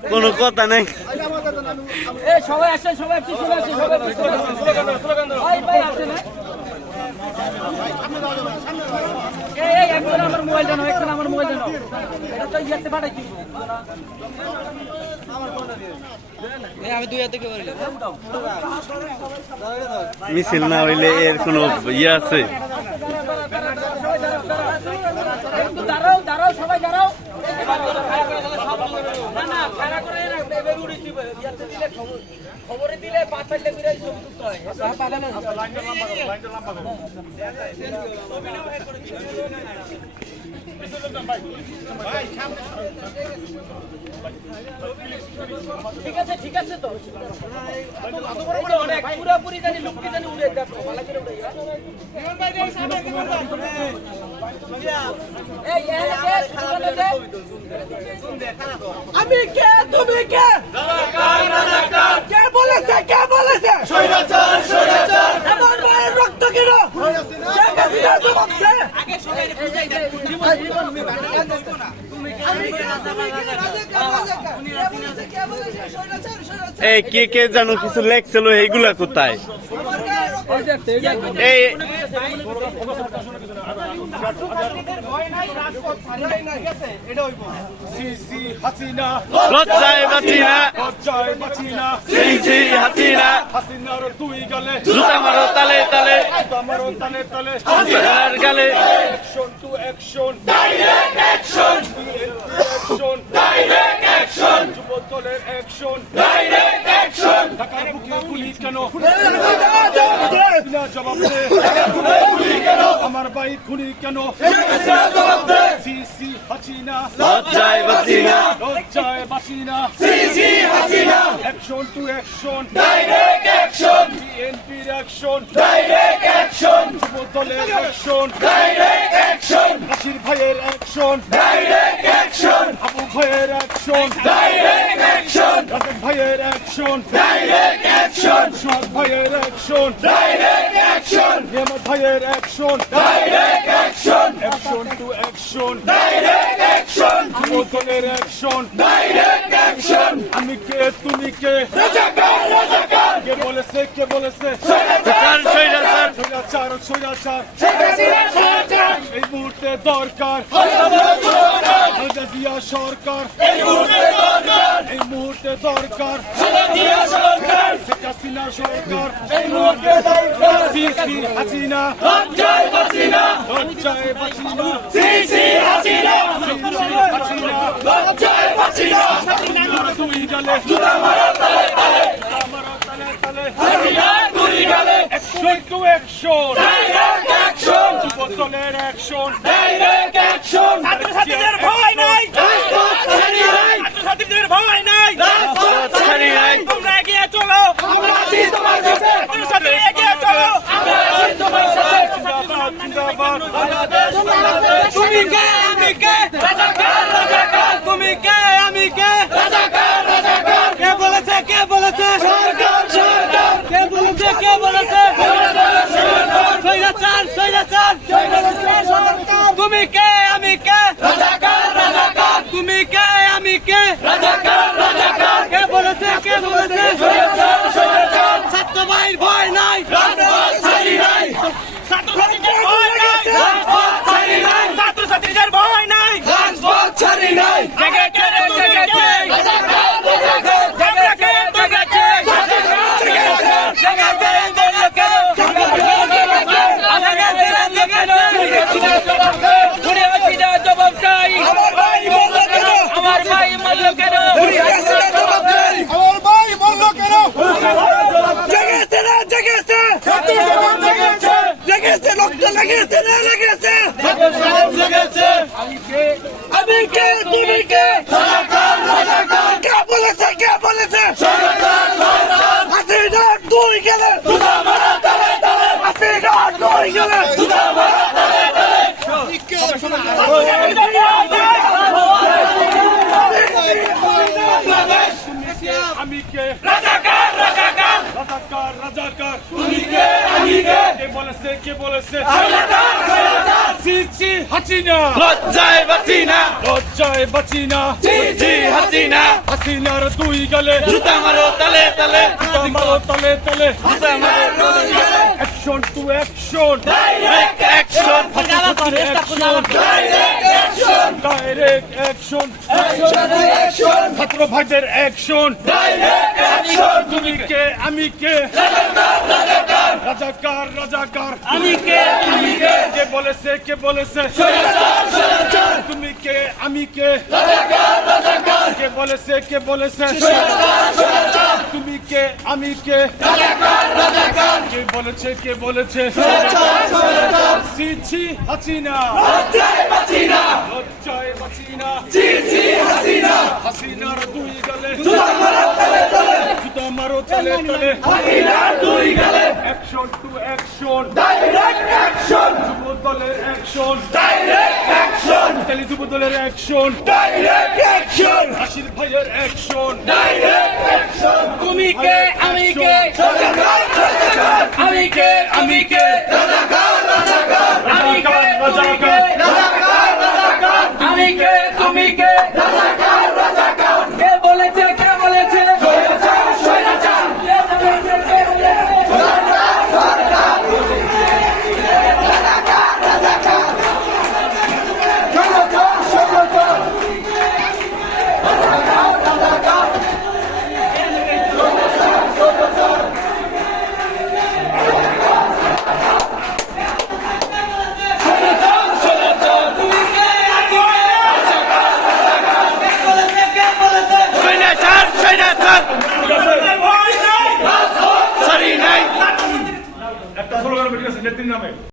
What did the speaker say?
কোনো কথা নেই। এই সবাই আসেন আমার মোবাইল জানো একজন আমার মোবাইল জানো এটা তো ইয়াতে পাঠাই দিব। মিছিল না হইলে এর কোনো ইয়ে আছে? দাঁড়াও দাঁড়াও সবাই দাঁড়াও। খবর- খবরে দিলে পাঁচ চারটে বিরাট ছবি তুলতে হয়। ঠিক আছে ঠিক আছে তো। পুরোপুরি জানি লুকটি জানি উড়ে দেখো ভালো করে উড়ে এই এলাকে সুন্দর দে আমি কে? তুমি কে? কে বলেছে? কে বলেছে? আমার মায়ের রক্ত কেন। এই কে কে জানো কিছু লেখছিল এইগুলা কোথায়? লজ্জায় বাঁচি না। লজ্জায় বাঁচি না। ছি ছি হাসিনা হাসিনার দুই গালে জুতা মারো তালে তালে। আমারও তালে তালে হাসিনার গালে। Action to action direct action action direct action যুব দলের অ্যাকশন ডাইরেক্ট অ্যাকশন ঢাকার বুকে গুলি কেন? জবাব দে। আমার ভাই খুনি কেন? সিসি হাসিনা। লজ্জায় বাঁচি না লজ্জায় বাঁচি না Sisi Hasina. Action to action direct action বিএনপির অ্যাকশন ডাইরেক্ট অ্যাকশন যুব দলের অ্যাকশন ডাইরেক্ট অ্যাকশন নাসির ভাইয়ের অ্যাকশন ডাইরেক্ট অ্যাকশন আবু ভাইয়ের অ্যাকশন ডাইরেক্ট অ্যাকশন রাজেক ভাইয়ের অ্যাকশন ডাইরেক্ট অ্যাকশন সোহাগ ভাইয়ের অ্যাকশন ডাইরেক্ট অ্যাকশন হেমন্ত ভাইয়ের action direct action action to action direct action যুব দলের অ্যাকশন ডাইরেক্ট অ্যাকশন আমি কে তুমি কে? রাজাকার রাজাকার কে বলেছে কে বলেছে? এই মুহূর্তে দরকার। সরকার। এই মুহূর্তে দরকার। শেখ হাসিনা সরকার। হাসিনা। সিসি হাসিনা। হাসিনা লজ্জায় বাঁচিনা দুই গালে জুতা মারা তালে তালে জুতা মারা তালে তালে হাসিনা দুই গালে action to action direct action যুব দলের অ্যাকশন ডাইরেক্ট অ্যাকশন ছাত্রছাত্রীদের ভয় নাই ছাত্রছাত্রীদের Right. গেলে। গেলে। বাংলাদেশ আমি কে? রাজাকার রাজাকার কে বলেছে কে বলেছে? সিসি হাসিনা। লজ্জায় বাঁচি না লজ্জায় বাঁচি না জি হাসিনা। হাসিনার দুই গলে। জুতা মারো তালে তালে। জুতা মারো তলে তলে। জুতা মারো action to action direct action direct action ছাত্র ভাইদের অ্যাকশন তুমি কে আমি কে? রাজাকার রাজাকার আমি কে আমি কে কে বলেছে কে বলেছে তুমি কে আমি কে কে বলেছে কে বলেছে তুমি কে, আমি কে? কে বলেছে কে বলেছে? সিছি হাসিনা। লজ্জায় বাঁচি না হাসিনার দুই গালে। জুতা মারো তলে তলে। অ্যাকশন টু অ্যাকশন যুব দলের অ্যাকশন তেলি যুব দলের অ্যাকশন আশির ভাইয়ের অ্যাকশন তুমি কে আমি কে আমি কে আমি কে